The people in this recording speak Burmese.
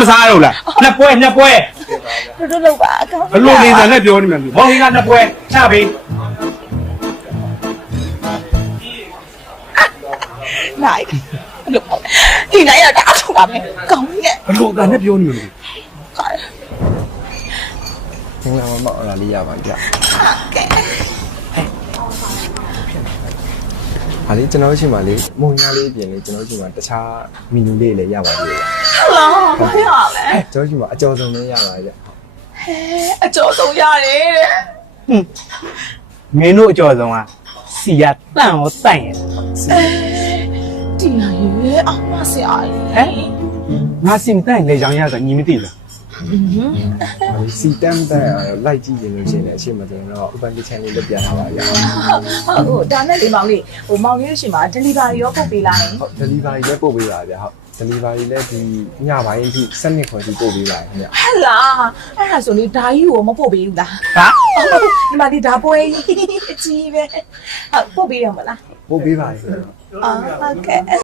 မစားတော့လားနှစ်ပွဲတို့လောက်ပါအကောင်း ဘလို့လေးစားနဲ့ပြောနေမှမောင်ကြီးကနှစ်ပွဲချပေး နိုင်ဒီနိုင်ရတာအထောက်ပါမယ်ကောင်းရဲ့ ဘလို့ကနဲ့ပြောနေမှ သင်္ကလာမအောင်လာလေးရပါဗျာ ကဲ ဟာလေကျွန်တော်ရှိမှလေမုံညာလေးပြင်လေကျွန်တော်ရှိမှတခြားမီနူလေးလည်းရပါသေးတယ် ဟုတ်လားဘာရလဲ ကျွန်တော်ရှိမှအကျော်စုံလည်းရပါဗျာ ဟဲအကျော်ဆုံးရတယ်တဲ့ မင်းတို့အကျော်ဆုံးကစီရတန့်ရောတိုင်ရ ဒီနိုင်ရဲ့အမဆရာဟဲ့ ငါစီမတိုင်လေကြောင်ရဆိုညီမသိလား ဟာလေစီတမ်းတမ်းလိုက်ကြည့်ရင်လို့ရှိရင်အရှိမဆိုရင်တော့ open kitchen လေးလက်ပြထားပါဗျာ ဟိုဒါနဲ့လေမောင်လေးဟိုမောင်လေးရှင်မှာ delivery ရောပုတ်ပေးလာရင် ဟုတ် delivery လည်းပို့ပေးပါဗျာဟုတ် delivery လည်းဒီညပိုင်းထိ7ခွန်ထိပို့ပေးပါခင်ဗျာ ဟဲ့လားအဲ့ဒါဆိုလေဓာကြီးကိုမပုတ်ပေးဘူးလား ဟာ ဒီမှာဒီဓာပွဲကြီးအကြီးပဲဟုတ်ပုတ်ပေးရမလား ပို့ပေးပါခင်ဗျာ ဟုတ်ကဲ့